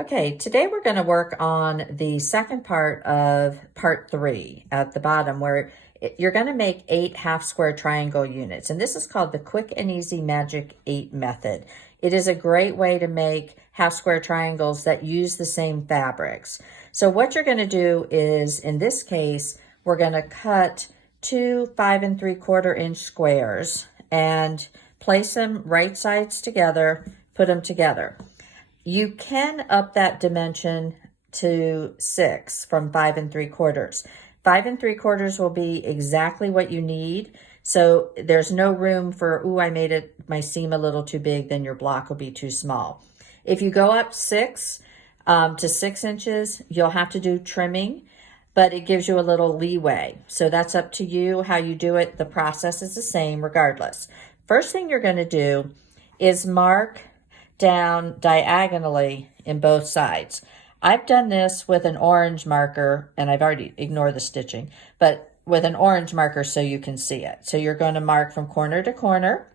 Okay, today we're going to work on the second part of part 3 at the bottom where you're going to make 8 half square triangle units. And this is called the Quick and Easy Magic 8 method. It is a great way to make half square triangles that use the same fabrics. So what you're going to do is, in this case, we're going to cut 2 5 3/4 inch squares and place them right sides together, put them together. You can up that dimension to 6 from 5 3/4. 5 3/4 will be exactly what you need. So there's no room for, ooh, I made my seam a little too big, then your block will be too small. If you go up 6 to 6 inches, you'll have to do trimming, but it gives you a little leeway. So that's up to you how you do it. The process is the same regardless. First thing you're going to do is mark down diagonally in both sides. I've done this with an orange marker, and I've already ignored the stitching, but with an orange marker so you can see it. So you're going to mark from corner to corner.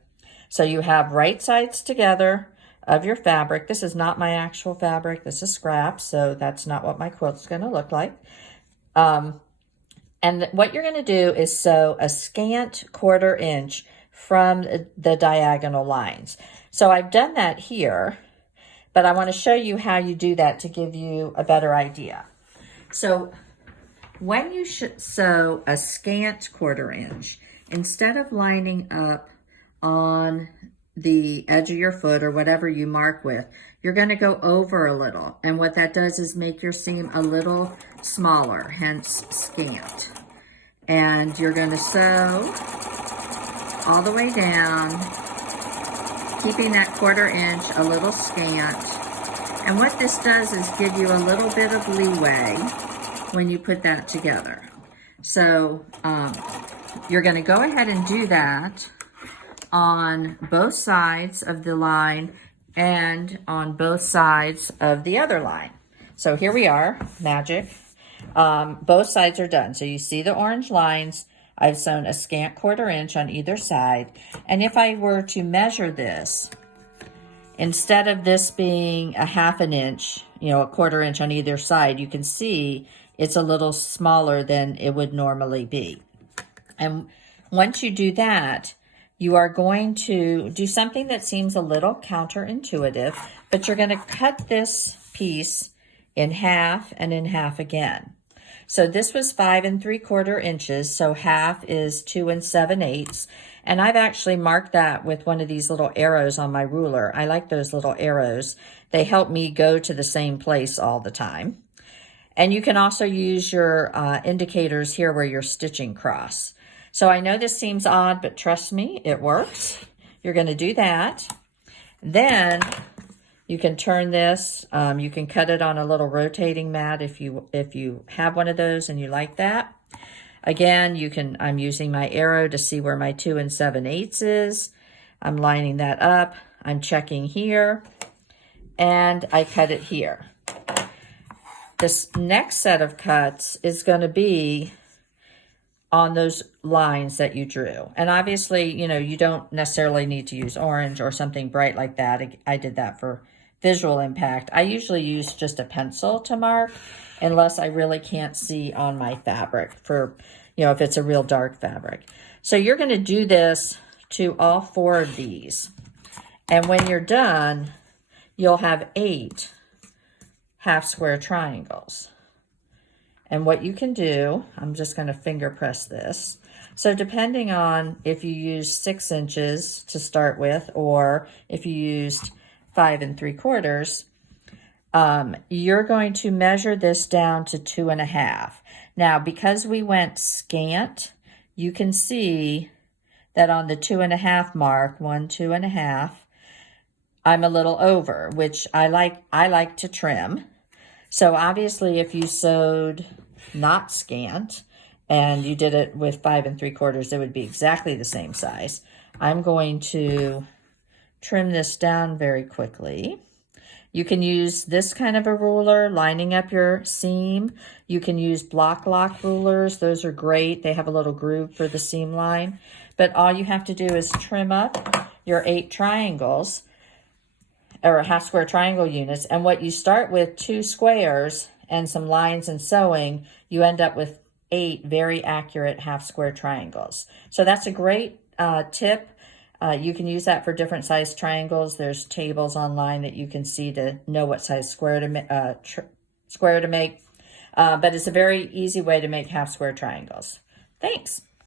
So you have right sides together of your fabric. This is not my actual fabric. This is scrap, so that's not what my quilt's going to look like. And what you're going to do is sew a scant 1/4 inch from the diagonal lines. So I've done that here, but I want to show you how you do that to give you a better idea. So when you sew a scant 1/4 inch, instead of lining up on the edge of your foot or whatever you mark with, you're going to go over a little. And what that does is make your seam a little smaller, hence scant. And you're going to sew all the way down, keeping that 1/4 inch a little scant. And what this does is give you a little bit of leeway when you put that together. So you're going to go ahead and do that on both sides of the line and on both sides of the other line. So here we are, magic. Both sides are done. So you see the orange lines. I've sewn a scant 1/4 inch on either side. And if I were to measure this, instead of this being a 1/2 inch, a 1/4 inch on either side, you can see it's a little smaller than it would normally be. And once you do that, you are going to do something that seems a little counterintuitive, but you're going to cut this piece in half and in half again. So this was 5 3/4 inches, so half is 2 7/8. And I've actually marked that with one of these little arrows on my ruler. I like those little arrows. They help me go to the same place all the time. And you can also use your indicators here where you're stitching cross. So I know this seems odd, but trust me, it works. You're going to do that. Then you can turn this. You can cut it on a little rotating mat if you have one of those and you like that. Again, I'm using my arrow to see where my 2 7/8 is. I'm lining that up. I'm checking here, and I cut it here. This next set of cuts is going to be on those lines that you drew. And obviously, you don't necessarily need to use orange or something bright like that. I did that for visual impact. I usually use just a pencil to mark unless I really can't see on my fabric for, if it's a real dark fabric. So you're going to do this to all 4 of these. And when you're done, you'll have 8 half square triangles. And what you can do, I'm just going to finger press this. So depending on if you use 6 inches to start with, or if you used 5 3/4, you're going to measure this down to 2 1/2. Now, because we went scant, you can see that on the 2 1/2 mark, 1 2 1/2, I'm a little over, which I like to trim. So obviously, if you sewed not scant and you did it with 5 3/4, it would be exactly the same size. I'm going to trim this down very quickly. You can use this kind of a ruler, lining up your seam. You can use block lock rulers. Those are great. They have a little groove for the seam line. But all you have to do is trim up your 8 triangles or half square triangle units. And what you start with 2 squares and some lines and sewing, you end up with 8 very accurate half square triangles. So that's a great tip. You can use that for different size triangles. There's tables online that you can see to know what size square to make. But it's a very easy way to make half square triangles. Thanks.